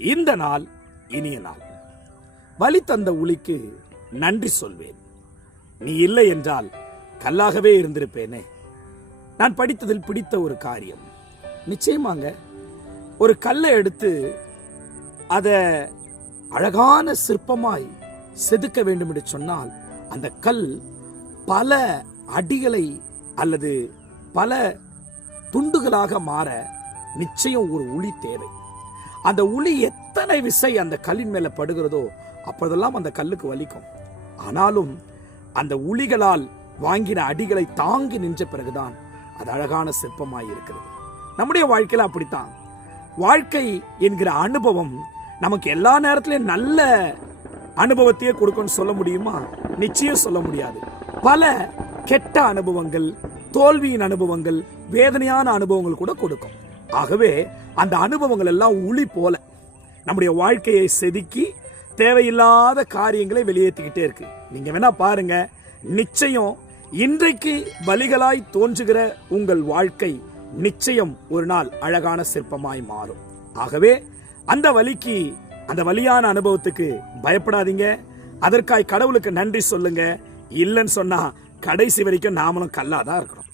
இந்த நாள் இனிய நாள். வழி தந்த உளிக்கு நன்றி சொல்வேன். நீ இல்லை என்றால் கல்லாகவே இருந்திருப்பேனே. நான் படித்ததில் பிடித்த ஒரு காரியம், நிச்சயமாங்க, ஒரு கல்லை எடுத்து அதை அழகான சிற்பமாய் செதுக்க வேண்டும் என்று சொன்னால் அந்த கல் பல அடிகளை அல்லது பல துண்டுகளாக மாற நிச்சயம் ஒரு உளி தேவை. அந்த உளி எத்தனை விசை அந்த கல்லின் மேல படுகிறதோ அப்போதெல்லாம் அந்த கல்லுக்கு வலிக்கும். ஆனாலும் அந்த உளிகளால் வாங்கின அடிகளை தாங்கி நின்ற பிறகுதான் அது அழகான சிற்பமாய் இருக்கிறது. நம்முடைய வாழ்க்கையில அப்படித்தான். வாழ்க்கை என்கிற அனுபவம் நமக்கு எல்லா நேரத்திலும் நல்ல அனுபவத்தையே கொடுக்கும்னு சொல்ல முடியுமா? நிச்சயம் சொல்ல முடியாது. பல கெட்ட அனுபவங்கள், தோல்வியின் அனுபவங்கள், வேதனையான அனுபவங்கள் கூட கொடுக்கும். ஆகவே அந்த அனுபவங்கள் எல்லாம் உளி போல நம்முடைய வாழ்க்கையை செதுக்கி தேவையில்லாத காரியங்களை வெளியேற்றிக்கிட்டே இருக்கு. நீங்க வேணா பாருங்க, நிச்சயம் இன்றைக்கு பலிகளாய் தோன்றுகிற உங்கள் வாழ்க்கை நிச்சயம் ஒரு நாள் அழகான சிற்பமாய் மாறும். ஆகவே அந்த வலிக்கு, அந்த வலியான அனுபவத்துக்கு பயப்படாதீங்க. அதற்காய் கடவுளுக்கு நன்றி சொல்லுங்க. இல்லைன்னு சொன்னா கடைசி வரைக்கும் நாமளும் கல்லாதான் இருக்கிறோம்.